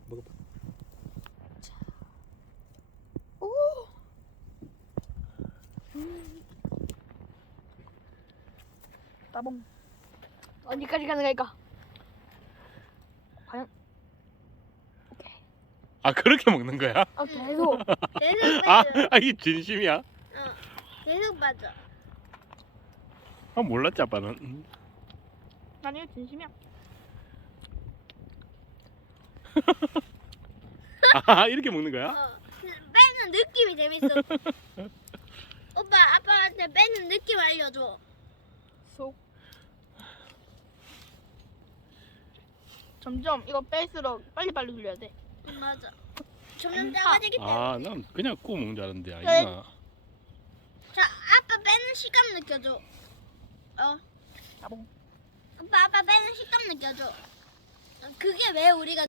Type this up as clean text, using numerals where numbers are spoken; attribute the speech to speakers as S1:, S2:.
S1: 먹어봐.
S2: 오. 따봉. 어디까지 가는 걸까? 과연?
S1: 아 그렇게 먹는 거야?
S2: 계속.
S3: 계속
S1: 아,
S3: 빠져.
S1: 아 이게 진심이야?
S3: 계속 빠져.
S1: 아 몰랐지 아빠는.
S2: 난 이거 진심이야.
S1: 아 이렇게 먹는 거야?
S3: 빼는 느낌이 재밌어. 오빠 아빠한테 빼는 느낌 알려줘.
S2: 속. 점점 이거 뺄수록 빨리빨리 돌려야 돼.
S3: 맞아. 점점 작아지기 때문에.
S1: 아 난 그냥 구워 먹는 줄 알았는데
S2: 그래.
S1: 아니구나.
S3: 자, 아빠 빼는 식감 느껴줘.
S2: 따봉.
S3: 오빠 빼는 식감 느껴줘. 그게 왜 우리가